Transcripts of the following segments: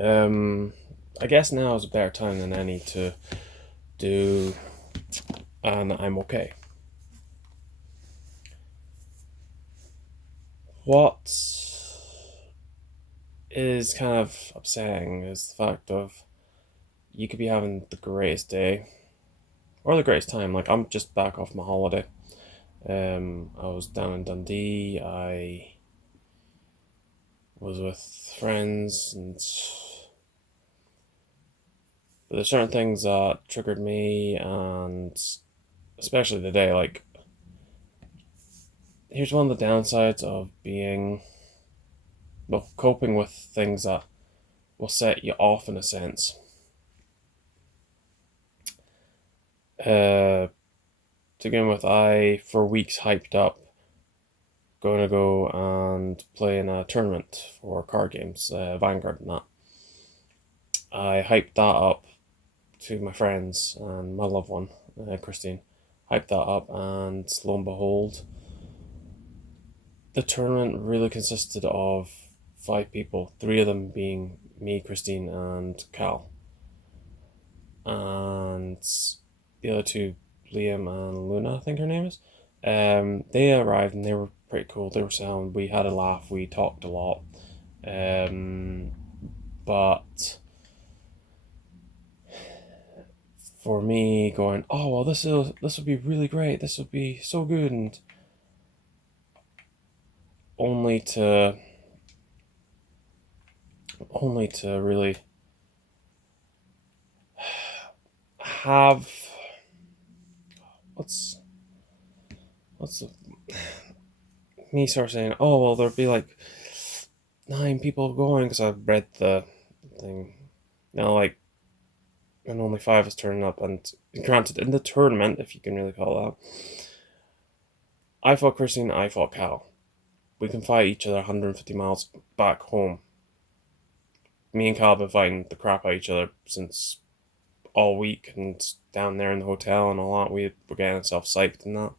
I guess now is a better time than any to do, and I'm okay. What is kind of upsetting is the fact of you could be having the greatest day or the greatest time. Like I'm just back off my holiday. I was down in Dundee. I was with friends, and but there's certain things that triggered me, and especially today. Like here's one of the downsides of being well, coping with things that will set you off in a sense. Uh, to begin with, I for weeks hyped up going to go and play in a tournament for card games, Vanguard and that. I hyped that up to my friends and my loved one, Christine. Hyped that up, and lo and behold, the tournament really consisted of five people, three of them being me, Christine, and Cal. And the other two, Liam and Luna, I think her name is. They arrived and they were pretty cool. They were sound. We had a laugh. We talked a lot. Um, but for me, going, oh well, this will be really great. This will be so good, and only to only to really have what's what's the, me sort of saying, oh well, there'll be like nine people going because I've read the thing. Now, like, and only five is turning up. And granted, in the tournament, if you can really call it that, I fought Christine, I fought Cal. We can fight each other 150 miles back home. Me and Cal have been fighting the crap out of each other since all week and down there in the hotel and all that. We were getting ourselves psyched and that.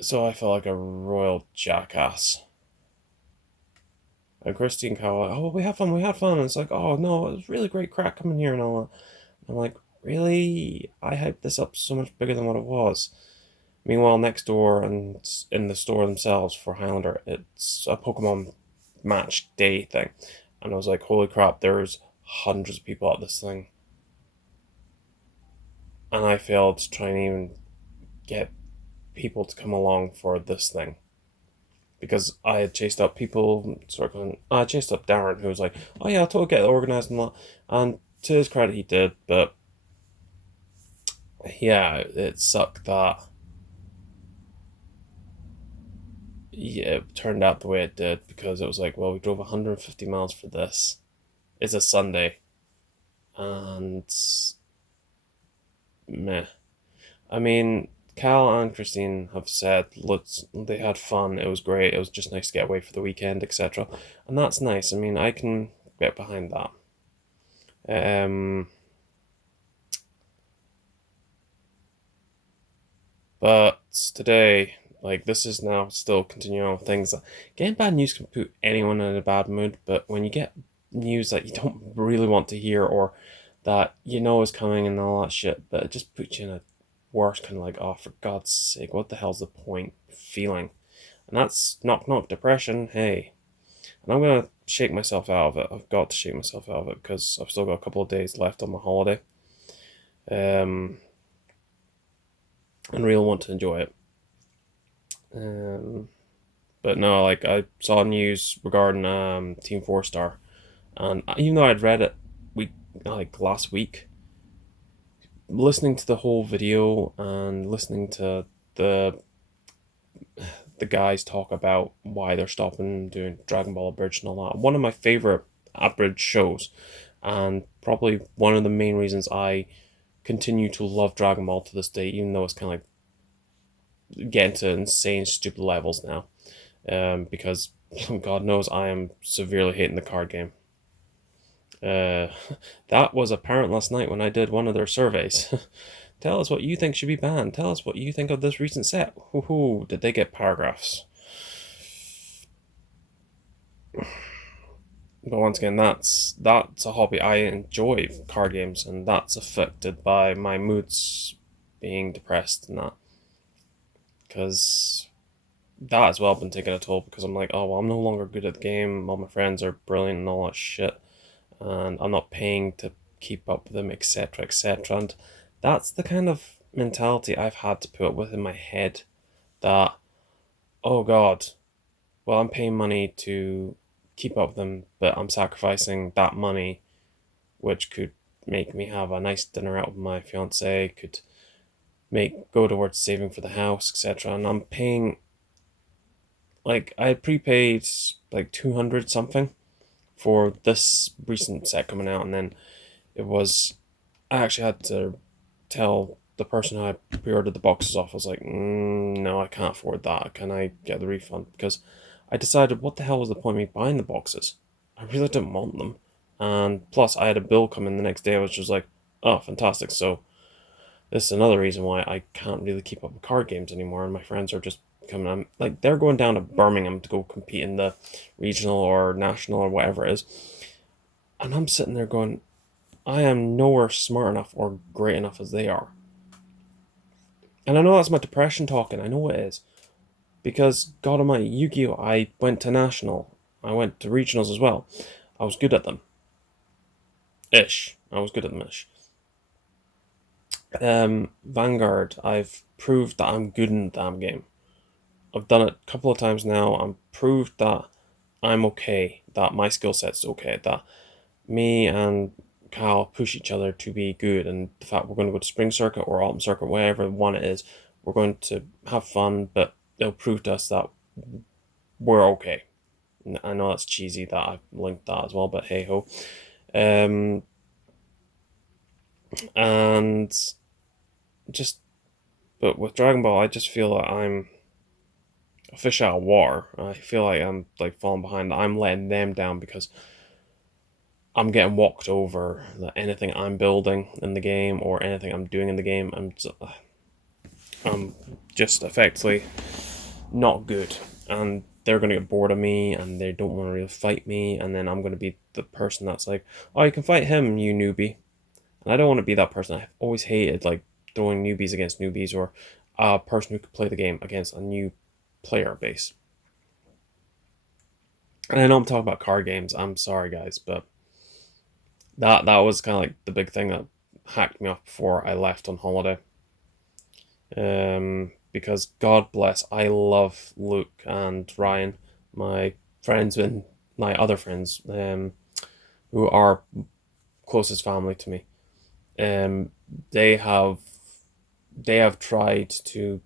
So I felt like a royal jackass. And Christine Cal were like, oh, well, we had fun. And it's like, oh no, it was really great crack coming here and all that. I'm like, really? I hyped this up so much bigger than what it was. Meanwhile, next door and in the store themselves for Highlander, it's a Pokemon match day thing. And I was like, holy crap, there's hundreds of people at this thing. And I failed to try and even get people to come along for this thing. Because I had chased up people, I chased up Darren, who was like, oh yeah, I'll totally get it organized and that. And to his credit, he did, but yeah, it sucked that yeah, it turned out the way it did because it was like, well, we drove 150 miles for this. It's a Sunday, and meh. I mean, Cal and Christine have said, let's. They had fun. It was great. It was just nice to get away for the weekend, etc. And that's nice. I mean, I can get behind that. Um, but today, like this is now still continuing on with things that getting bad news can put anyone in a bad mood. But when you get news that you don't really want to hear or that you know is coming and all that shit, but it just puts you in a worse kind of like, oh, for God's sake, what the hell's the point feeling? And that's knock knock depression. Hey, and I'm gonna shake myself out of it. I've got to shake myself out of it because I've still got a couple of days left on my holiday. Um, and really want to enjoy it. Um, but no, like I saw news regarding Team Four Star, and even though I'd read it like last week, listening to the whole video and listening to the the guys talk about why they're stopping doing Dragon Ball Abridged and all that. One of my favorite Abridged shows, and probably one of the main reasons I continue to love Dragon Ball to this day, even though it's kind of like getting to insane, stupid levels now. Because God knows I am severely hating the card game. Uh, that was apparent last night when I did one of their surveys. Tell us what you think should be banned. Tell us what you think of this recent set. Did they get paragraphs? But once again, that's a hobby. I enjoy card games, and that's affected by my moods being depressed and that. Because that as well been taking a toll because I'm like, oh well, I'm no longer good at the game. All my friends are brilliant and all that shit, and I'm not paying to keep up with them, etc., etc. And that's the kind of mentality I've had to put up with in my head that, oh god, well, I'm paying money to keep up with them, but I'm sacrificing that money, which could make me have a nice dinner out with my fiance, could make go towards saving for the house, etc. And I'm paying, like, I had prepaid like 200 something for this recent set coming out, and then it was, I actually had to tell the person who I pre-ordered the boxes off. I was like, no, I can't afford that. Can I get the refund? Because I decided, what the hell was the point of me buying the boxes? I really didn't want them, and plus I had a bill come in the next day. I was just like, oh, fantastic. So this is another reason why I can't really keep up with card games anymore, and my friends are just coming. I'm like, they're going down to Birmingham to go compete in the regional or national or whatever it is, and I'm sitting there going, I am nowhere smart enough or great enough as they are. And I know that's my depression talking. I know it is. Because, God Almighty, Yu-Gi-Oh! I went to national. I went to regionals as well. I was good at them. Ish. I was good at them ish. Vanguard, I've proved that I'm good in the damn game. I've done it a couple of times now. I'm proved that I'm okay. That my skill set's okay. That me and Kyle push each other to be good, and the fact we're going to go to Spring Circuit or Autumn Circuit, whatever one it is, we're going to have fun, but it'll prove to us that we're okay. I know that's cheesy that I've linked that as well, but hey ho. Um, and just, but with Dragon Ball, I just feel like I'm a fish out of water. I feel like I'm like falling behind. I'm letting them down because I'm getting walked over. That anything I'm building in the game or anything I'm doing in the game, I'm just effectively not good, and they're going to get bored of me, and they don't want to really fight me, and then I'm going to be the person that's like, oh, you can fight him, you newbie. And I don't want to be that person. I've always hated like throwing newbies against newbies, or a person who could play the game against a new player base. And I know I'm talking about card games. I'm sorry, guys, but that was kind of like the big thing that hacked me off before I left on holiday. Because God bless, I love Luke and Ryan, my friends and my other friends, who are closest family to me. Um, they have they have tried to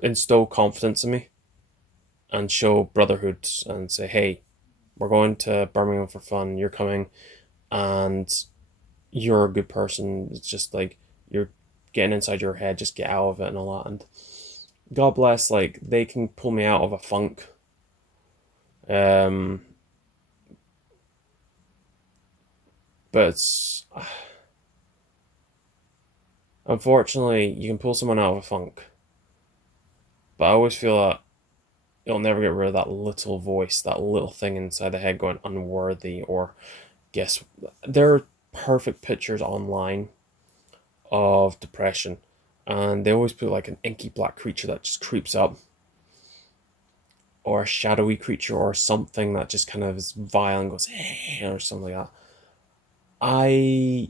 instill confidence in me and show brotherhood and say, hey, we're going to Birmingham for fun. You're coming, and you're a good person. It's just like you're getting inside your head. Just get out of it and all that. And God bless, like they can pull me out of a funk. Um, but it's, unfortunately, you can pull someone out of a funk. But I always feel that you'll never get rid of that little voice, that little thing inside the head going unworthy, or guess. There are perfect pictures online of depression, and they always put like an inky black creature that just creeps up, or a shadowy creature, or something that just kind of is vile and goes, hey, or something like that. I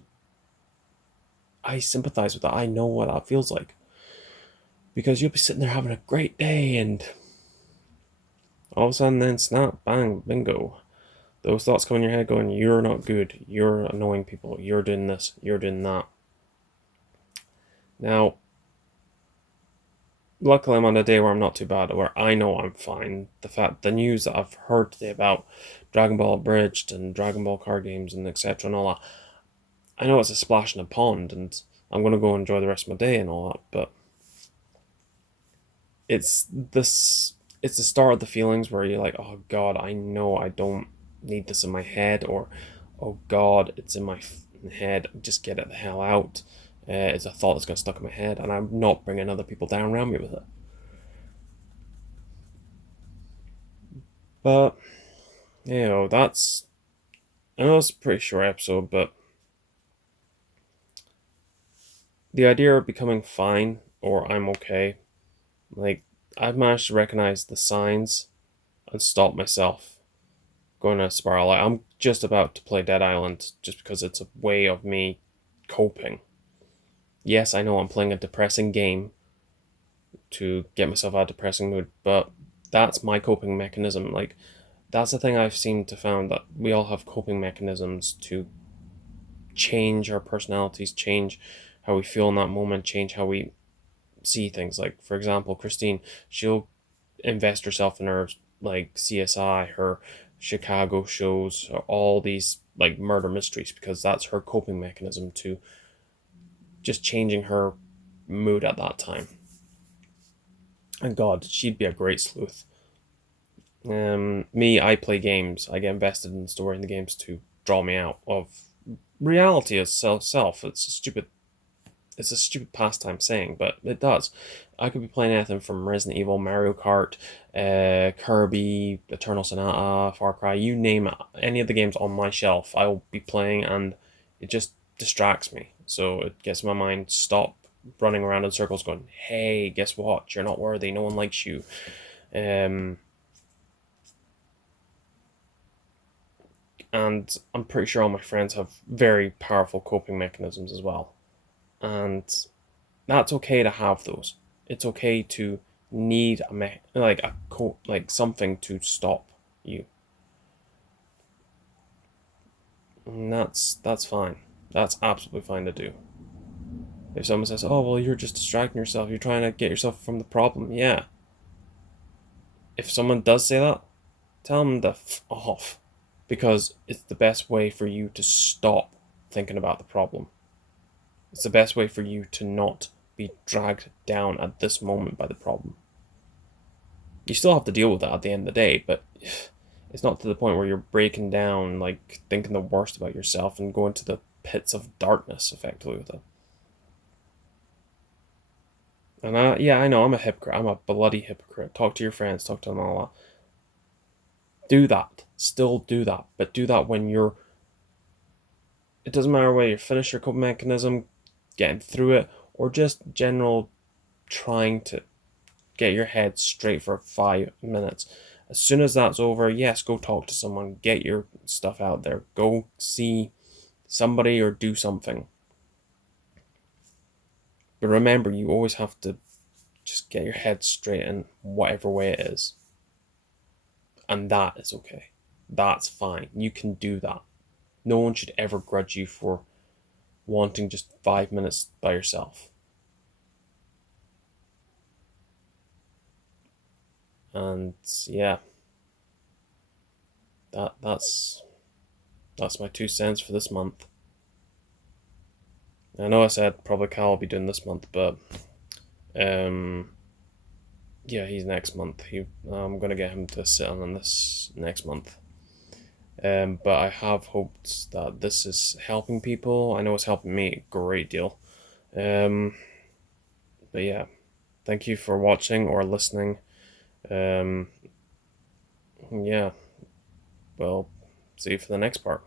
I sympathize with that. I know what that feels like. Because you'll be sitting there having a great day, and all of a sudden then snap, bang, bingo. Those thoughts come in your head going, you're not good, you're annoying people, you're doing this, you're doing that. Now, luckily I'm on a day where I'm not too bad, where I know I'm fine. The news that I've heard today about Dragon Ball Abridged and Dragon Ball card games and etc. and all that, I know it's a splash in a pond, and I'm going to go enjoy the rest of my day and all that, but it's this, it's the start of the feelings where you're like, oh god, I know I don't need this in my head, or oh god, it's in my head, just get it the hell out. It's a thought that's got stuck in my head, and I'm not bringing other people down around me with it. But That's, I know it's a pretty short episode, but the idea of becoming fine or I'm okay, like, I've managed to recognize the signs and stop myself going in a spiral. Like, I'm just about to play Dead Island just because it's a way of me coping. Yes, I know I'm playing a depressing game to get myself out of a depressing mood, but that's my coping mechanism. Like, that's the thing I've seen to found that we all have coping mechanisms to change our personalities, change how we feel in that moment, change how we see things. Like, for example, Christine, she'll invest herself in her like CSI, her Chicago shows, all these like murder mysteries because that's her coping mechanism to just changing her mood at that time. And God, she'd be a great sleuth. Me, I play games. I get invested in the story in the games to draw me out of reality itself. It's a stupid pastime saying, but it does. I could be playing anything from Resident Evil, Mario Kart, Kirby, Eternal Sonata, Far Cry, you name it. Any of the games on my shelf, I'll be playing, and it just distracts me. So it gets my mind stop running around in circles, going, "Hey, guess what? You're not worthy. No one likes you." Um, and I'm pretty sure all my friends have very powerful coping mechanisms as well, and that's okay to have those. It's okay to need like something to stop you, and that's fine. That's absolutely fine to do. If someone says, "Oh well, you're just distracting yourself. You're trying to get yourself from the problem," yeah. If someone does say that, tell them to off, because it's the best way for you to stop thinking about the problem. It's the best way for you to not be dragged down at this moment by the problem. You still have to deal with it at the end of the day, but it's not to the point where you're breaking down, like thinking the worst about yourself and going to the pits of darkness effectively with it. And yeah, I know I'm a hypocrite. I'm a bloody hypocrite. Talk to your friends, talk to them all. Do that. Still do that. But do that when you're. It doesn't matter whether you finish your coping mechanism, getting through it, or just general trying to get your head straight for 5 minutes. As soon as that's over, yes, go talk to someone, get your stuff out there, go see somebody or do something. But remember, you always have to just get your head straight in whatever way it is. And that is okay. That's fine. You can do that. No one should ever grudge you for wanting just 5 minutes by yourself. And yeah, that's my 2 cents for this month. I know I said probably Cal will be doing this month, but um, yeah, he's next month. I'm gonna get him to sit on this next month. But I have hoped that this is helping people. I know it's helping me a great deal. Um, but yeah, thank you for watching or listening. Um, yeah, well, see you for the next part.